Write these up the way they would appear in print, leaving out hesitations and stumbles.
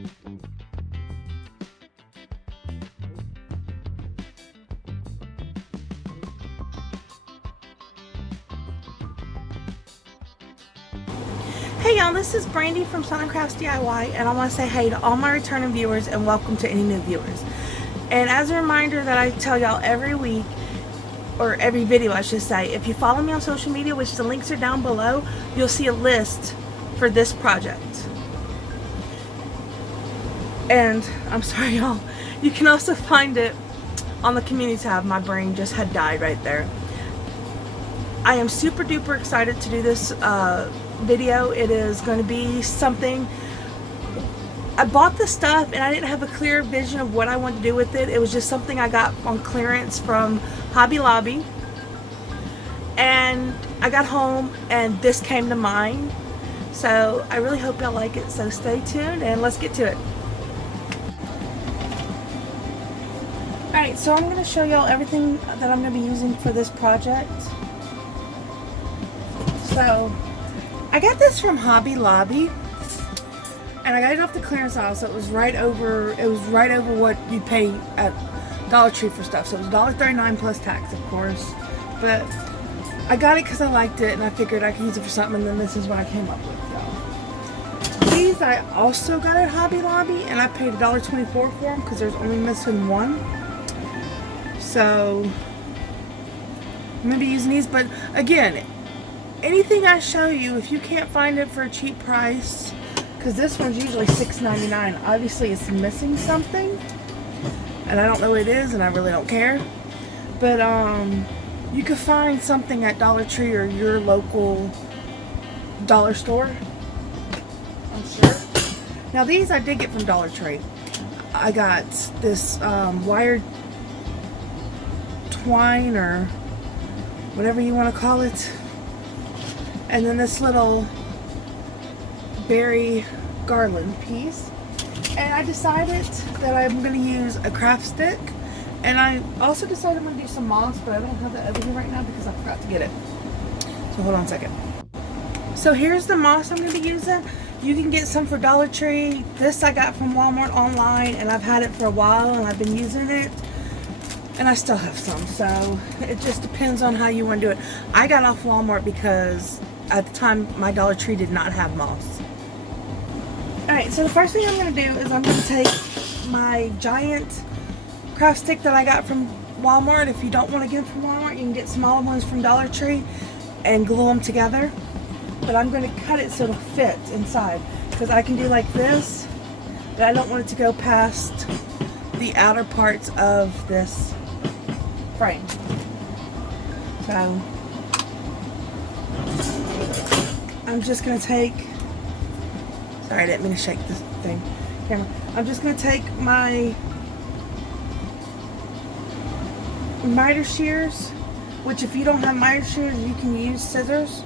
Hey y'all, this is Brandy from Silent Crafts DIY, and I want to say hey to all my returning viewers and welcome to any new viewers. And as a reminder that I tell y'all every week, or every video I should say, if you follow me on social media, which the links are down below, you'll see a list for this project. And I'm sorry y'all, you can also find it on the community tab. My brain just had died right there. I am super duper excited to do this video. It is going to be something. I bought the stuff and I didn't have a clear vision of what I wanted to do with it. It was just something I got on clearance from Hobby Lobby, and I got home and this came to mind. So I really hope y'all like it, so stay tuned and let's get to it. Alright, so I'm going to show y'all everything that I'm going to be using for this project. So I got this from Hobby Lobby, and I got it off the clearance aisle, so it was right over what you pay at Dollar Tree for stuff. So it was $1.39 plus tax, of course. But I got it because I liked it, and I figured I could use it for something, and then this is what I came up with, y'all. These I also got at Hobby Lobby, and I paid $1.24 for them because there's only missing one. So I'm going to be using these, but again, anything I show you, if you can't find it for a cheap price, because this one's usually $6.99, obviously it's missing something, and I don't know what it is, and I really don't care. But you could find something at Dollar Tree or your local dollar store, I'm sure. Now these I did get from Dollar Tree. I got this wired twine, or whatever you want to call it. And then this little berry garland piece. And I decided that I'm going to use a craft stick. And I also decided I'm going to do some moss, but I don't have that over here right now because I forgot to get it. So hold on a second. So here's the moss I'm going to be using. You can get some for Dollar Tree. This I got from Walmart online, and I've had it for a while and I've been using it. And I still have some, so it just depends on how you want to do it. I got off Walmart because at the time my Dollar Tree did not have moss. Alright, so the first thing I'm going to do is I'm going to take my giant craft stick that I got from Walmart. If you don't want to get them from Walmart, you can get smaller ones from Dollar Tree and glue them together. But I'm going to cut it so it'll fit inside, because I can do like this, but I don't want it to go past the outer parts of this frame. So I'm just going to take, sorry I didn't mean to shake this thing, camera. I'm just going to take my miter shears, which if you don't have miter shears, you can use scissors.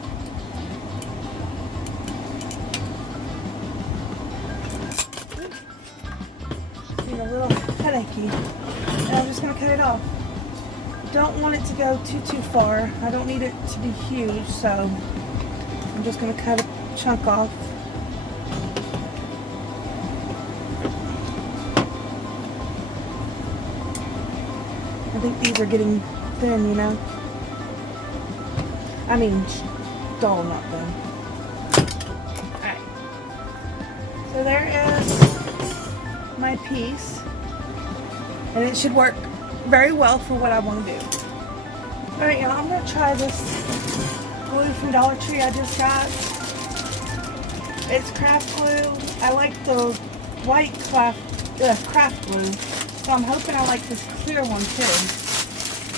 Being a little headachy. And I'm just going to cut it off. Don't want it to go too far. I don't need it to be huge, so I'm just going to cut a chunk off. I think these are getting thin, you know. I mean, dull, not thin. Alright. So there is my piece. And it should work very well for what I want to do. Alright, y'all, I'm going to try this glue from Dollar Tree I just got. It's craft glue. I like the white craft glue, so I'm hoping I like this clear one too.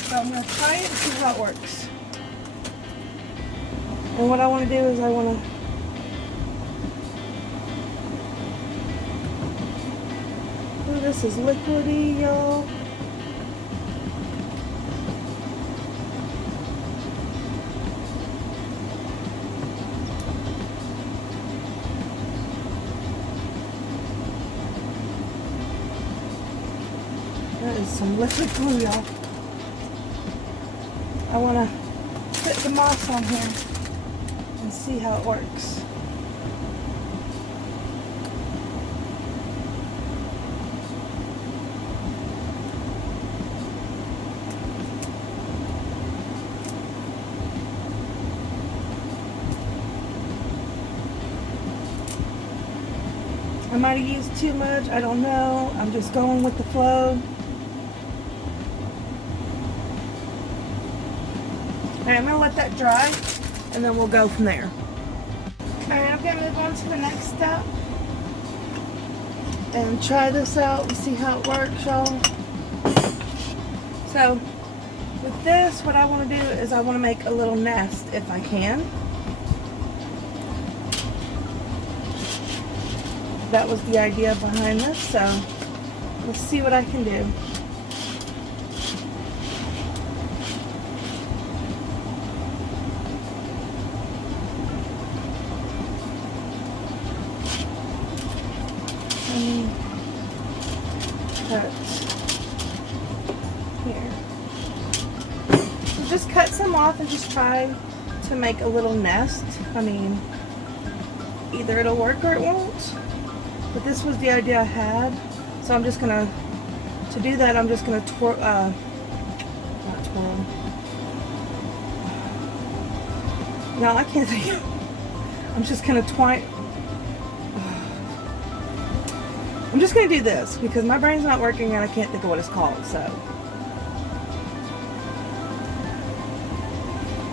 So I'm going to try it and see how it works. And what I want to do is I want to this is liquidy, y'all. That is some liquid glue, y'all. I want to put the moss on here and see how it works. I might have used too much. I don't know. I'm just going with the flow. Alright, I'm going to let that dry, and then we'll go from there. Alright, I'm going to move on to the next step and try this out and see how it works, y'all. So, with this, what I want to do is I want to make a little nest if I can. That was the idea behind this, so let's see what I can do. Cut here. So just cut some off and just try to make a little nest. I mean, either it'll work or it won't. But this was the idea I had. So I'm just gonna, to do that, I'm just gonna twirl, not twirl. No, I can't think. I'm just gonna I'm just going to do this because my brain's not working and I can't think of what it's called, so.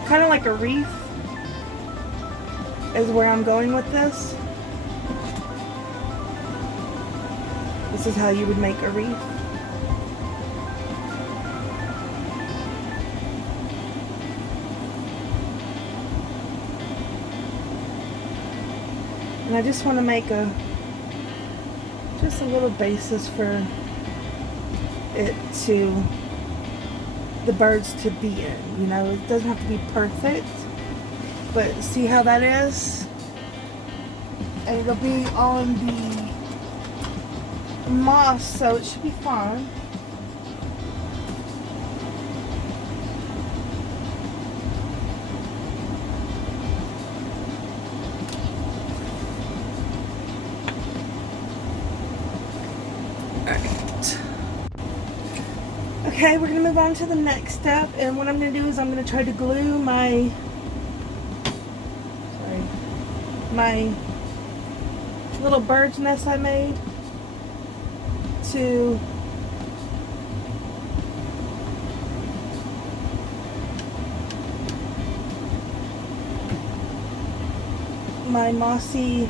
Kind of like a reef is where I'm going with this. This is how you would make a reef. And I just want to make just a little basis for it to, the birds to be in, you know. It doesn't have to be perfect, but see how that is? And it'll be on the moss, so it should be fine. Okay, we're going to move on to the next step, and what I'm going to do is I'm going to try to glue my little bird's nest I made to my mossy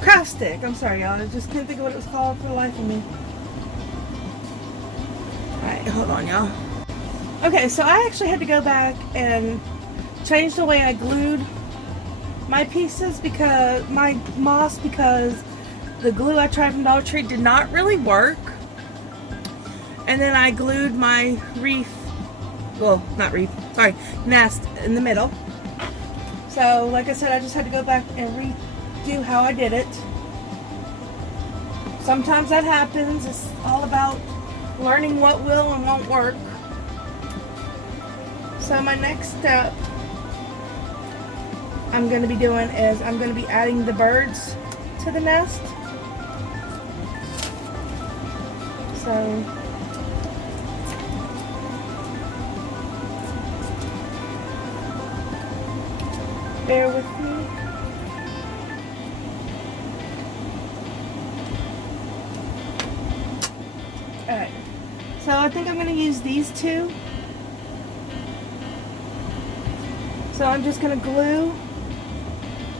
craft stick. I'm sorry, y'all. I just couldn't think of what it was called for the life of me. Alright, hold on, y'all. Okay, so I actually had to go back and change the way I glued my pieces because the glue I tried from Dollar Tree did not really work. And then I glued my nest in the middle. So, like I said, I just had to go back and redo how I did it. Sometimes that happens. It's all about learning what will and won't work. So my next step I'm going to be doing is I'm going to be adding the birds to the nest. So bear with me. Alright, so I think I'm going to use these two. So I'm just going to glue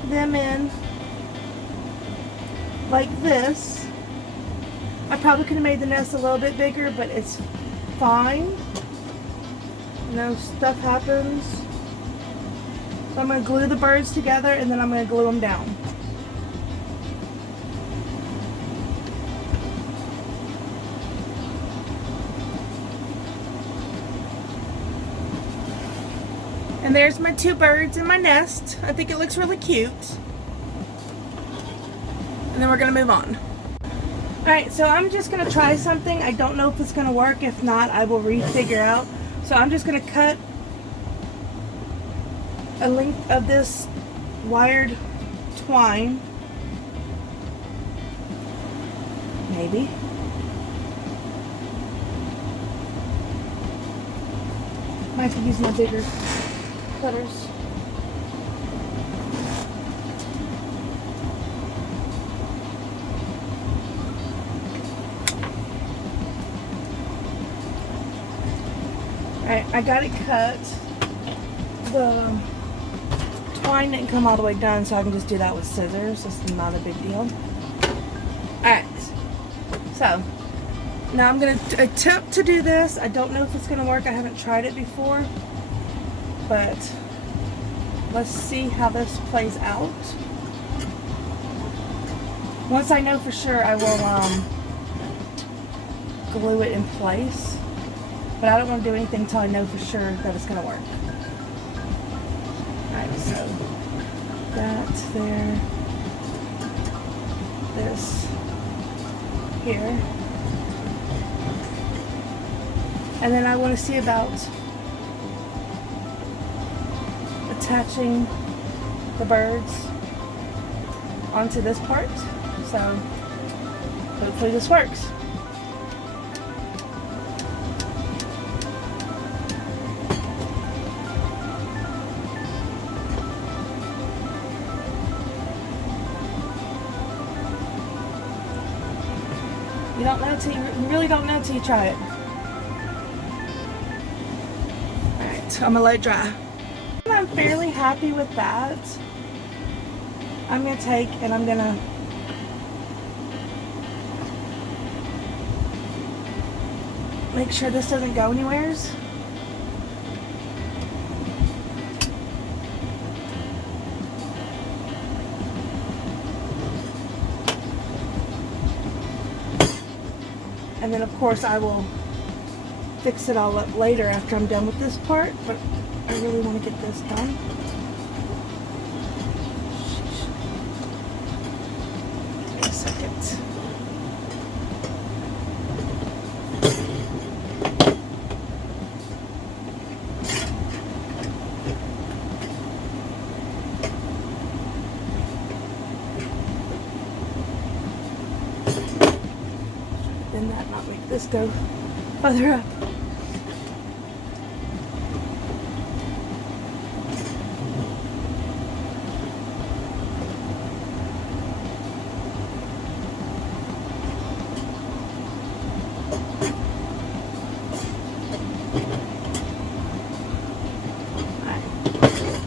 them in like this. I probably could have made the nest a little bit bigger, but it's fine. You know, stuff happens. So I'm going to glue the birds together and then I'm going to glue them down. And there's my two birds in my nest. I think it looks really cute. and then we're gonna move on. Alright, so I'm just gonna try something. I don't know if it's gonna work. If not, I will refigure out. So I'm just gonna cut a length of this wired twine. Maybe. Might have to use my bigger cutters. Alright, I got it cut. The twine didn't come all the way done, so I can just do that with scissors. It's not a big deal. Alright, so now I'm going to attempt to do this. I don't know if it's going to work. I haven't tried it before, but let's see how this plays out. Once I know for sure, I will glue it in place, but I don't want to do anything until I know for sure that it's going to work. Alright, so that there, this here, and then I want to see about attaching the birds onto this part, so hopefully this works. You don't know till you really don't know till you try it. Alright, so I'm gonna let it dry. I'm fairly happy with that. I'm gonna take and I'm gonna make sure this doesn't go anywheres. And then of course I will fix it all up later after I'm done with this part, but I really want to get this done. Give me a second. Then that not make this go further up.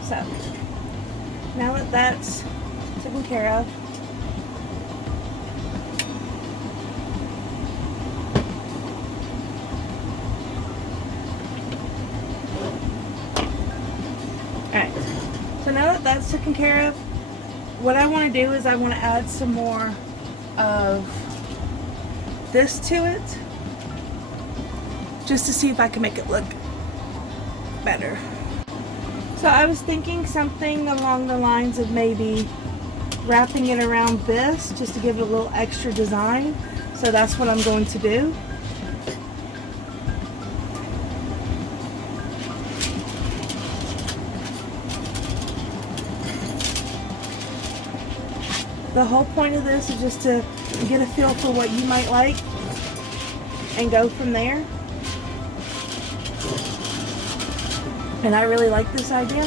So, now that that's taken care of, alright, so now that that's taken care of, what I want to do is I want to add some more of this to it, just to see if I can make it look better. So I was thinking something along the lines of maybe wrapping it around this just to give it a little extra design. So that's what I'm going to do. The whole point of this is just to get a feel for what you might like and go from there. And I really like this idea.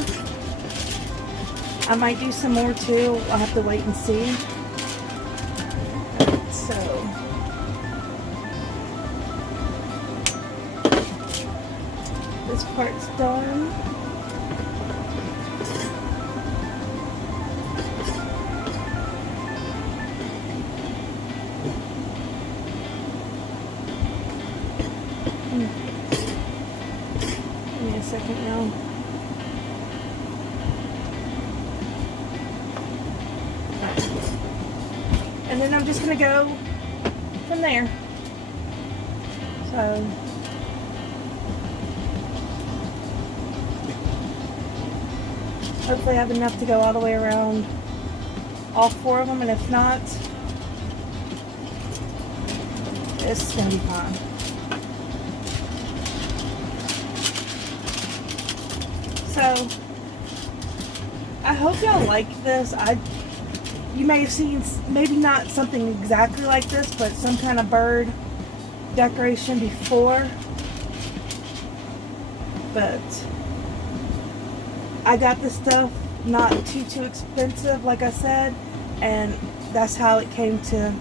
I might do some more too. I'll have to wait and see. So, this part's done. Give me a second now. And then I'm just going to go from there. So, hopefully I have enough to go all the way around all four of them, and if not, This is gonna be fun. So, I hope y'all like this. You may have seen, maybe not something exactly like this, but some kind of bird decoration before. But I got this stuff not too expensive, like I said, and that's how it came to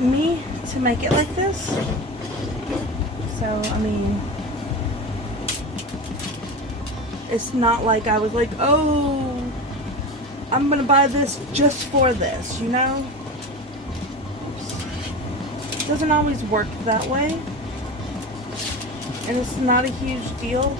me to make it like this. So, I mean, it's not like I was like, oh, I'm gonna buy this just for this, you know? It doesn't always work that way. And it's not a huge deal.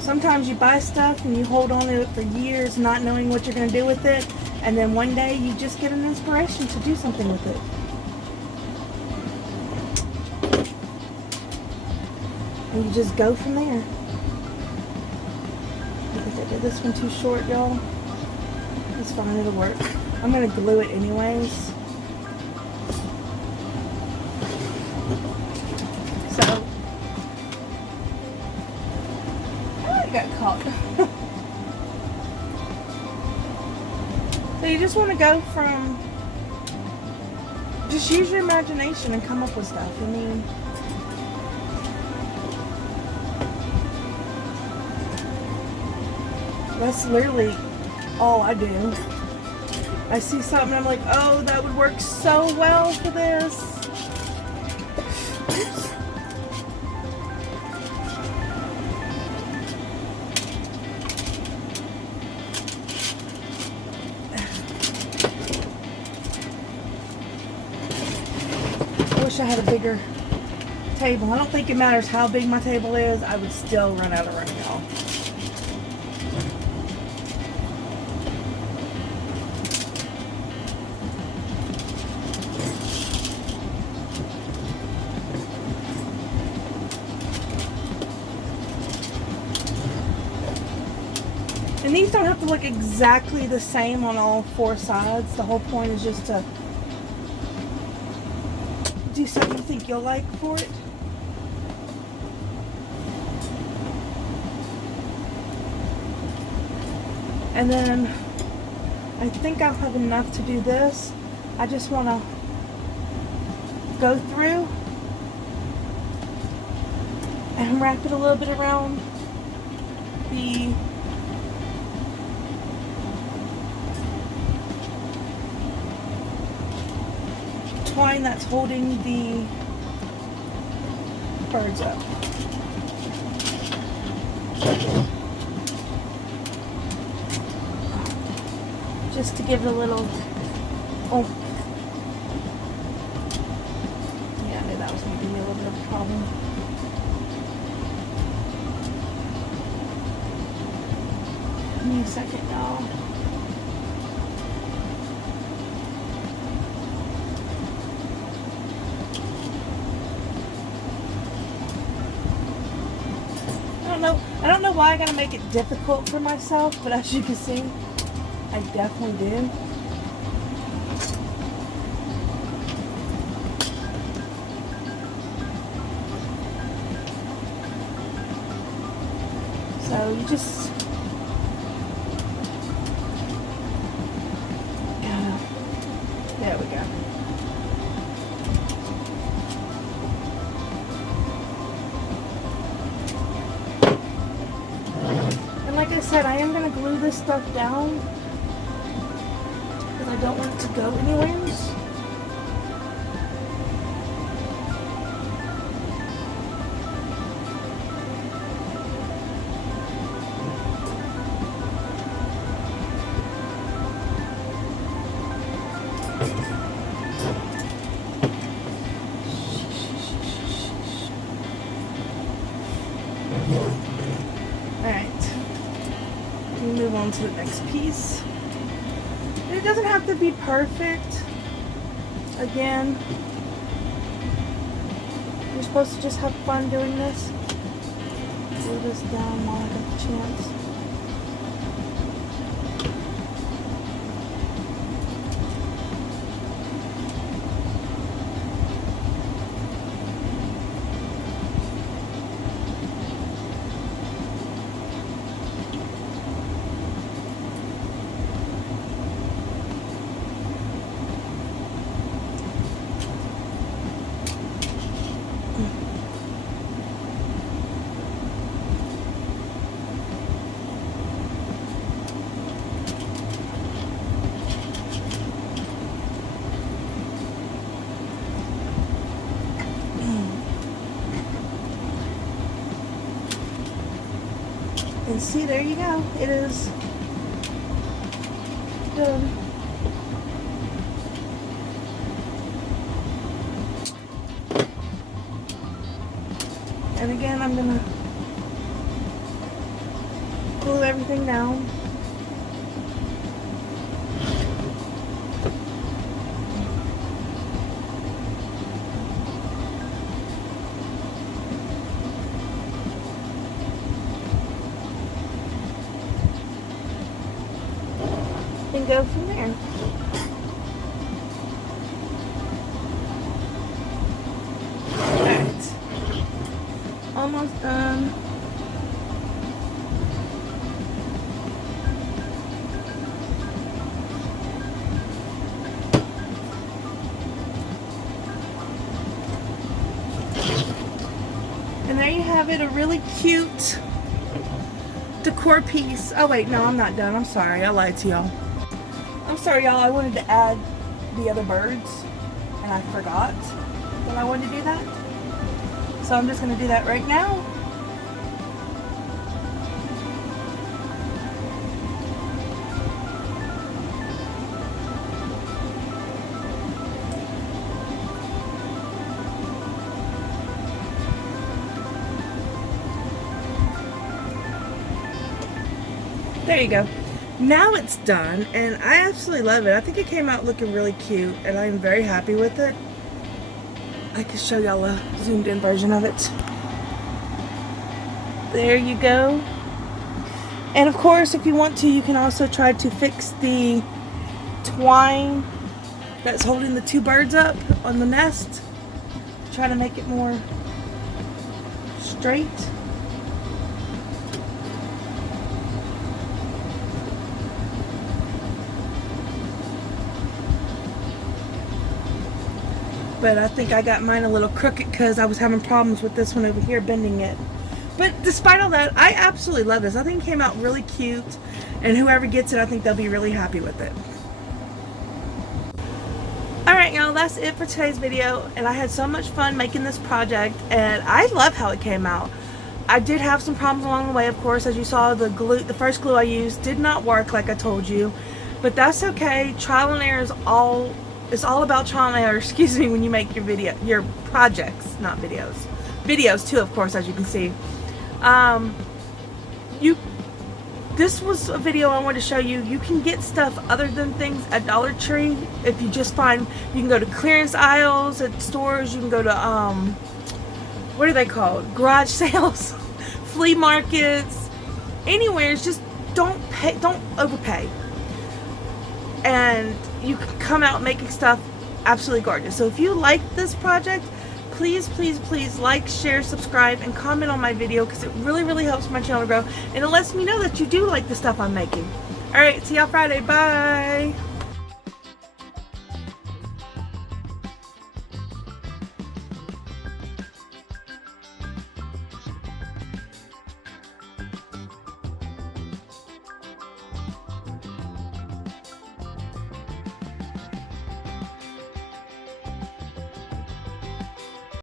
Sometimes you buy stuff and you hold on to it for years not knowing what you're going to do with it, and then one day you just get an inspiration to do something with it. And you just go from there. I think I did this one too short, y'all. It's fine, it'll work. I'm going to glue it anyways. So, got caught. So you just want to go from, just use your imagination and come up with stuff. I mean, that's literally all I do. I see something, I'm like, oh, that would work so well for this. Oops. I had a bigger table. I don't think it matters how big my table is, I would still run out of room, y'all. And these don't have to look exactly the same on all four sides. The whole point is just to do something you think you'll like for it. And then I think I'll have enough to do this. I just want to go through and wrap it a little bit around the twine that's holding the birds up. Just to give it a little oomph. Yeah, I knew that was going to be a little bit of a problem. Give me a second, y'all. I don't know why I gotta make it difficult for myself, but as you can see, I definitely do. So you just gotta, there we go. Like I said, I am going to glue this stuff down because I don't want it to go anywhere. Move on to the next piece. And it doesn't have to be perfect. Again, you're supposed to just have fun doing this. Glue this down while I got the chance. And see, there you go. It is done. And again, I'm gonna glue everything down. And go from there. Alright. Almost done. And there you have it, a really cute decor piece. Oh wait, no, I'm not done. I'm sorry, I lied to y'all. I'm sorry, y'all. I wanted to add the other birds, and I forgot that I wanted to do that. So I'm just going to do that right now. There you go. Now it's done, and I absolutely love it. I think it came out looking really cute, and I'm very happy with it. I can show y'all a zoomed in version of it. There you go. And of course, if you want to, you can also try to fix the twine that's holding the two birds up on the nest. Try to make it more straight. But I think I got mine a little crooked because I was having problems with this one over here bending it. But despite all that, I absolutely love this. I think it came out really cute, and whoever gets it, I think they'll be really happy with it. Alright y'all, that's it for today's video, and I had so much fun making this project, and I love how it came out. I did have some problems along the way, of course. As you saw, the first glue I used did not work like I told you, but that's okay. Trial and error is all... It's all about trial and error, excuse me, when you make your projects, not videos. Videos too, of course, as you can see. This was a video I wanted to show you. You can get stuff other than things at Dollar Tree. If you just find, you can go to clearance aisles at stores. You can go to, what are they called? Garage sales, flea markets, anywhere. Just don't overpay. And you can come out making stuff absolutely gorgeous. So if you like this project, please, please, please like, share, subscribe, and comment on my video, because it really, really helps my channel grow, and it lets me know that you do like the stuff I'm making. Alright, see y'all Friday. Bye!